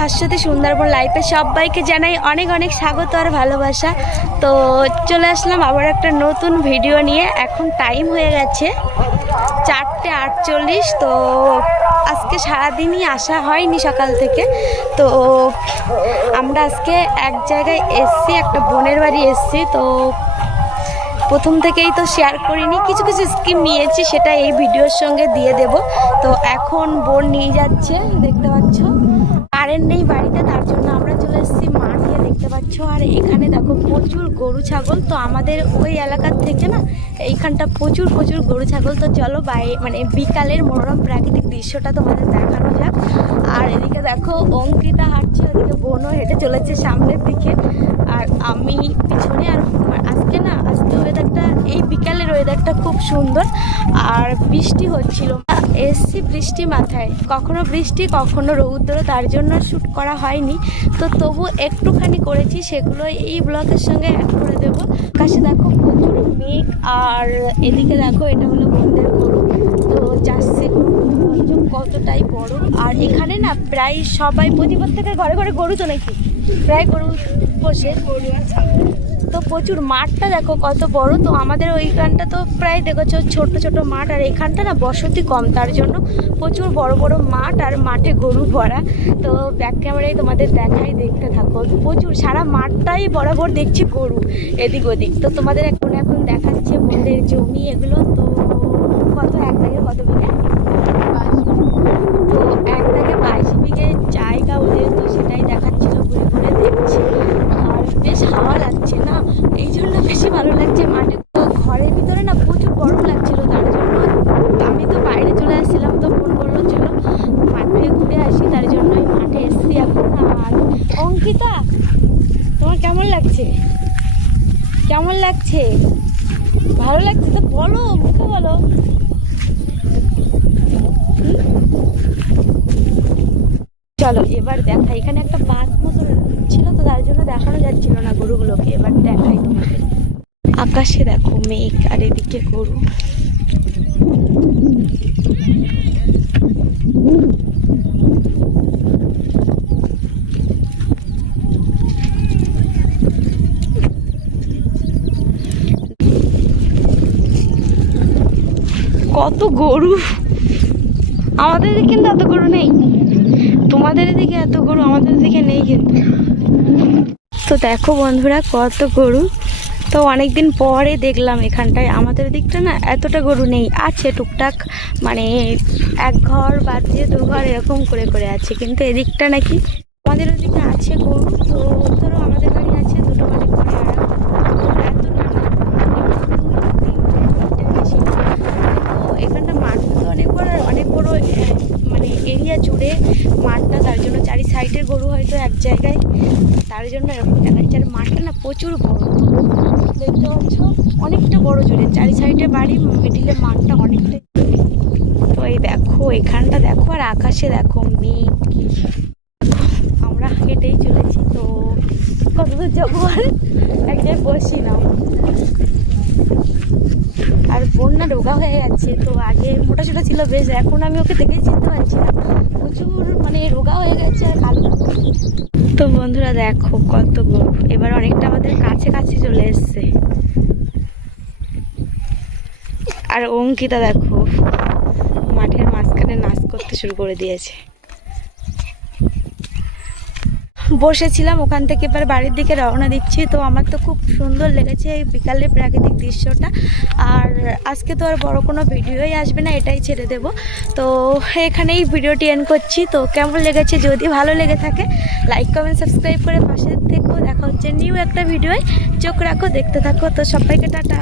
ভাস্বতী সুন্দরবন লাইফে সবাইকে জানাই অনেক অনেক স্বাগত আর ভালোবাসা। তো চলে আসলাম আবার একটা নতুন ভিডিও নিয়ে। এখন টাইম হয়ে গেছে চারটে আটচল্লিশ, তো আজকে সারাদিনই আসা হয়নি সকাল থেকে। তো আমরা আজকে এক জায়গায় এসছি, একটা বোনের বাড়ি এসছি। তো প্রথম থেকেই তো শেয়ার করিনি, কিছু কিছু স্কিম নিয়েছি, সেটা এই ভিডিওর সঙ্গে দিয়ে দেব। তো এখন বোন নিয়ে যাচ্ছে, দেখতে পাচ্ছ কারেন্ট নেই বাড়িতে, তার জন্য আমরা চলে এসেছি মাঠে, দেখতে পাচ্ছ। আর এখানে দেখো প্রচুর গরু, ছাগল। তো আমাদের ওই এলাকার থেকে না, এইখানটা প্রচুর প্রচুর গরু, ছাগল। তো চলো বাইরে মানে বিকালের মনোরম প্রাকৃতিক দৃশ্যটা তোমাদের দেখানো যাক। আর এদিকে দেখো অঙ্কিতা হাঁটছে, ওদিকে বোনও হেঁটে চলেছে সামনের দিকে। আর আমি পিছনে, আর আজকে ওয়েদারটা খুব সুন্দর আর বৃষ্টি হচ্ছিল। এসছি বৃষ্টি মাথায়। কখনো বৃষ্টি, কখনো রৌদ্র, তার জন্য শ্যুট করা হয়নি। তো তবু একটুখানি করেছি সেগুলো এই ব্লগের সঙ্গে অ্যাড করে দেবো। কাছে দেখো প্রচুর মেঘ, আর এদিকে দেখো এটা হলো বন্ধের গরু। তো যাচ্ছে কতটাই বড়। আর এখানে না প্রায় সবাই প্রতি প্রত্যেকের ঘরে ঘরে গরু তো নাকি? প্রায় গরু বসে তো প্রচুর মাঠটা দেখো কত বড়। তো আমাদের ওইখানটা তো প্রায় দেখেছ ছোট ছোট মাঠ। আর এখানটা না বসতি কম, তার জন্য প্রচুর বড় বড় মাঠ আর মাঠে গরু ভরা। তো ব্যাক ক্যামেরায় তোমাদের দেখাই, দেখতে থাকো। প্রচুর, সারা মাঠটাই বরাবর দেখছি গরু, এদিক ওদিক। তো তোমাদের এখন এখন দেখাচ্ছে বোনদের জমি এগুলো। তো কত এক দাগে কত বিঘা তো এক দাগে বাইশ বিঘে জায়গা ওদের তো সেটাই দেখাচ্ছিল ঘুরে ঘুরে দেখছি আর বেশ হাওয়া লাগছে না এই জন্য বেশি ভালো লাগছে মাঠে তো ঘরের ভিতরে না প্রচুর গরম লাগছিল তার জন্য আমি তো বাইরে চলে আসছিলাম তো ফোন করল চলো মাঠে ঘুরে আসি তার জন্যই মাঠে এসছি এখন আর অঙ্কিতা তোমার কেমন লাগছে কেমন লাগছে? ভালো লাগছে তো বলো, মুখে বলো। চলো, এবার দেখা, এখানে একটা বাস মতো ছিল তো, তার জন্য দেখানো যাচ্ছিল না গরুগুলোকে। এবার দেখাই তোমাকে। আকাশে দেখো মেঘ, আর এদিকে গরু। কত গরু? আমাদের কিন্তু এত গরু নেই। তোমাদের এদিকে এত গরু আমাদের এদিকে নেই কিন্তু। তো দেখো বন্ধুরা, কত গরু। তো অনেকদিন পরে দেখলাম এখানটায়। আমাদের দিকটা না এতটা গরু নেই। আছে টুকটাক মানে এক ঘর বাদ দিয়ে দু ঘর এরকম করে করে আছে। কিন্তু এদিকটা নাকি আমাদের ওদিকে আছে গরু। তো ধরো আমাদের বাড়ি আছে দুটো বাড়ি। পরে আর এক এত না, দুই, তিনটে, চারটে, বেশি না। তো এখানটা মাঠ তো অনেক বড় আর অনেক বড় আহ, মানে এরিয়া জুড়ে মাঠটা, তার জন্য চারি সাইডের গরু হয়তো এক জায়গায়। তার জন্য এরকম দেখা যাচ্ছে আর মাঠটা না প্রচুর বড়। দেখতে পাচ্ছ? অনেকটা বড় জুড়ে। চারি সাইডে বাড়ি, মিডিলে মাঠটা অনেকটাই তো এই দেখো, এখানটা দেখো, আর আকাশে দেখো, মেঘ আমরা হেঁটেই চলেছি। তো কতদূর যাব আর? এক জায়গায় বসি না। আর বন্যা রোগা হয়ে যাচ্ছে তো আগে মোটা ছোটা ছিল, বেশ এখন আমি ওকে দেখেই চিনতে পারছি না। প্রচুর মানে রোগা হয়ে গেছে আর কালো। তো বন্ধুরা দেখো কত গরু, এবার অনেকটা আমাদের কাছে কাছে চলে এসছে। আর অঙ্কিতা দেখো, মাঠের মাঝখানে নাচ করতে শুরু করে দিয়েছে। বসেছিলাম, ওখান থেকে এবার বাড়ির দিকে রওনা দিচ্ছি। তো আমার তো খুব সুন্দর লেগেছে এই বিকালের প্রাকৃতিক দৃশ্যটা। আর আজকে তো আর বড় কোনো ভিডিওই আসবে না, এটাই ছেড়ে দেব। তো এখানেই ভিডিওটি এন্ড করছি। তো কেমন লেগেছে, যদি ভালো লেগে থাকে লাইক কমেন্ট সাবস্ক্রাইব করে পাশে থেকো। দেখা হচ্ছে নিউ একটা ভিডিওয়। চোখ রাখো, দেখতে থাকো। তো সবাইকে টাটা।